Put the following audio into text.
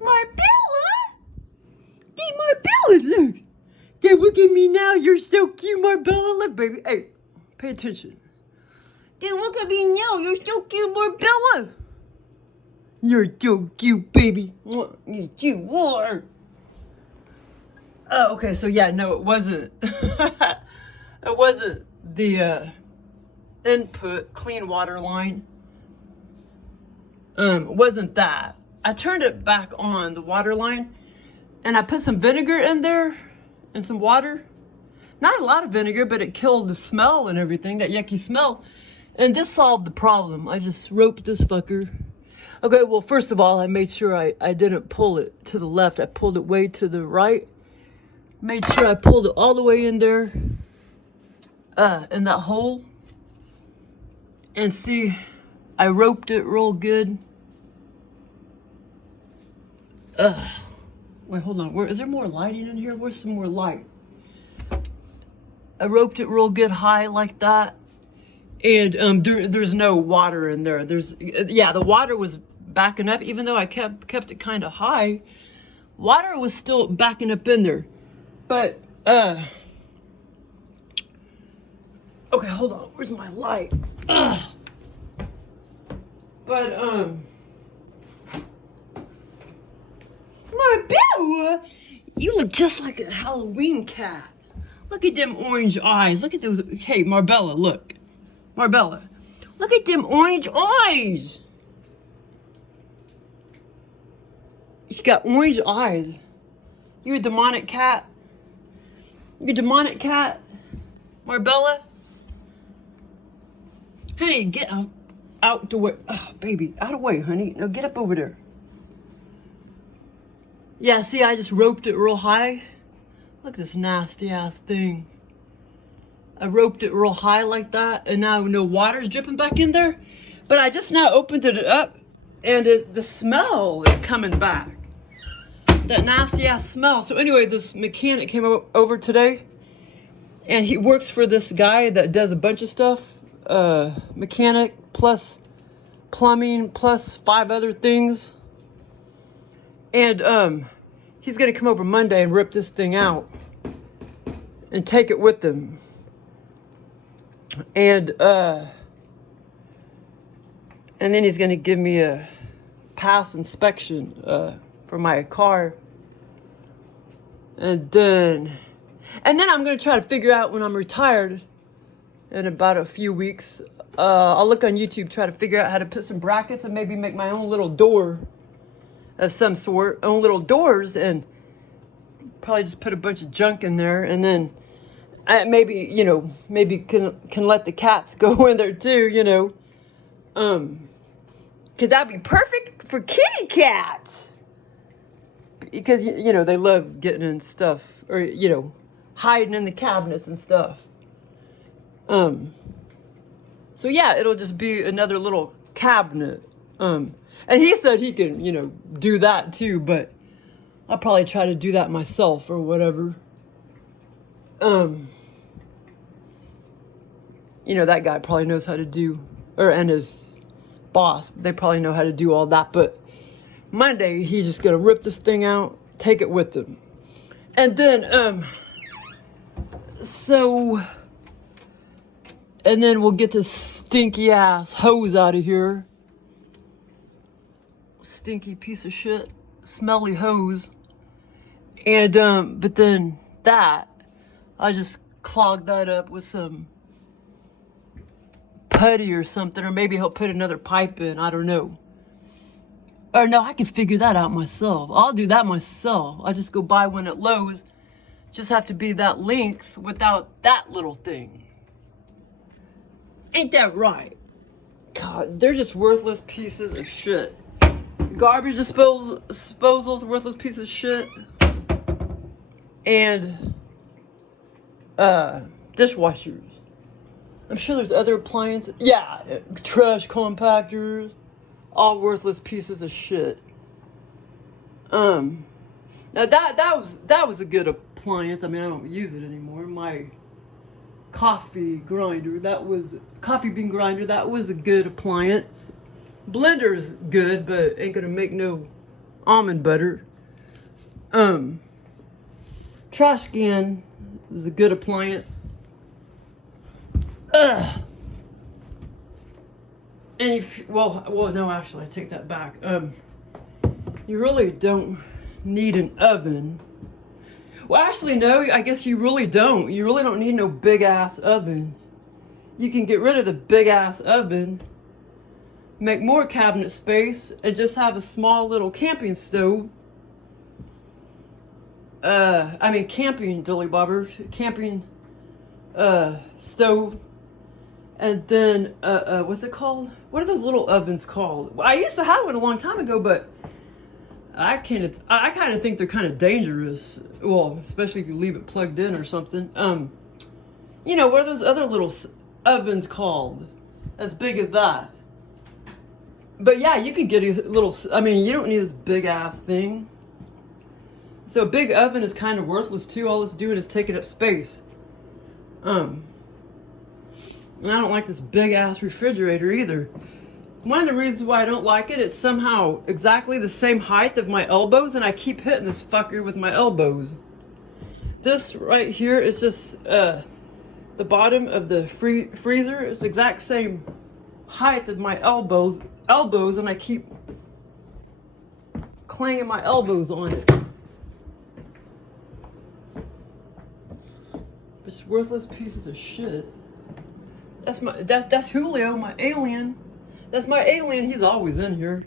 Marbella? Hey, Marbella, look. Hey, look at me now. You're so cute, Marbella. Look, baby. Hey, pay attention. Hey, look at me now. You're so cute, Marbella. You're so cute, baby. You cute are. Oh, okay. So yeah, no, it wasn't. It wasn't the input clean water line. It wasn't that. I turned it back on the water line, and I put some vinegar in there and some water. Not a lot of vinegar, but it killed the smell and everything, that yucky smell. And this solved the problem. I just roped this fucker. Okay, well, first of all, I made sure I didn't pull it to the left. I pulled it way to the right. Made sure I pulled it all the way in there, in that hole. And see, I roped it real good. Wait, hold on. Is there more lighting in here? Where's some more light? I roped it real good high like that. And there's no water in there. Yeah, the water was backing up, even though I kept it kind of high. Water was still backing up in there. But okay, hold on. Where's my light? But Marbella, you look just like a Halloween cat. Look at them orange eyes. Look at those. Hey, Marbella, look. Marbella, look at them orange eyes. She's got orange eyes. You a demonic cat? You a demonic cat? Marbella? Honey, get out the way. Oh, baby, out of the way, honey. Now get up over there. Yeah, see, I just roped it real high. Look at this nasty ass thing. I roped it real high like that, and now no water's dripping back in there. But I just now opened it up, and the smell is coming back. That nasty ass smell. So anyway, this mechanic came over today, and he works for this guy that does a bunch of stuff. Mechanic plus plumbing plus 5 other things. And he's gonna come over Monday and rip this thing out and take it with him. And then he's gonna give me a pass inspection for my car. And then I'm gonna try to figure out when I'm retired in about a few weeks. I'll look on YouTube, try to figure out how to put some brackets and maybe make my own little door of some sort, own little doors, and probably just put a bunch of junk in there, and then maybe can let the cats go in there too, because that'd be perfect for kitty cats, because they love getting in stuff, or hiding in the cabinets and stuff. So yeah, it'll just be another little cabinet. And he said he can, do that too, but I'll probably try to do that myself or whatever. That guy probably knows how to do, and his boss, they probably know how to do all that. But Monday, he's just gonna rip this thing out, take it with him. And then, and then we'll get this stinky ass hose out of here. Stinky piece of shit, smelly hose. And but then I just clogged that up with some putty or something, or maybe he'll put another pipe in, I don't know. Or no, I can figure that out myself. I'll do that myself. I'll just go buy one at Lowe's. Just have to be that length without that little thing. Ain't that right? God, they're just worthless pieces of shit. Garbage disposals, worthless piece of shit. And dishwashers. I'm sure there's other appliances. Yeah, trash compactors. All worthless pieces of shit. Now that was a good appliance. I mean, I don't use it anymore. My coffee bean grinder, that was a good appliance. Blender's good, but ain't gonna make no almond butter. Trash can is a good appliance. And if, well, no, actually, I take that back. You really don't need an oven. Well, actually, no, I guess you really don't. You really don't need no big ass oven. You can get rid of the big ass oven, make more cabinet space, and just have a small little camping stove. Camping dilly bobbers, camping stove. And then, what's it called? What are those little ovens called? Well, I used to have one a long time ago, but I kind of think they're kind of dangerous. Well, especially if you leave it plugged in or something. You know, what are those other little ovens called? As big as that. But yeah, you can get a little, I mean, you don't need this big ass thing. So a big oven is kind of worthless too. All it's doing is taking up space. And I don't like this big ass refrigerator either. One of the reasons why I don't like it, it's somehow exactly the same height of my elbows, and I keep hitting this fucker with my elbows. This right here is just the bottom of the freezer. It's the exact same height of my elbows, and I keep clanging my elbows on it. It's worthless pieces of shit. That's Julio, my alien. That's my alien. He's always in here.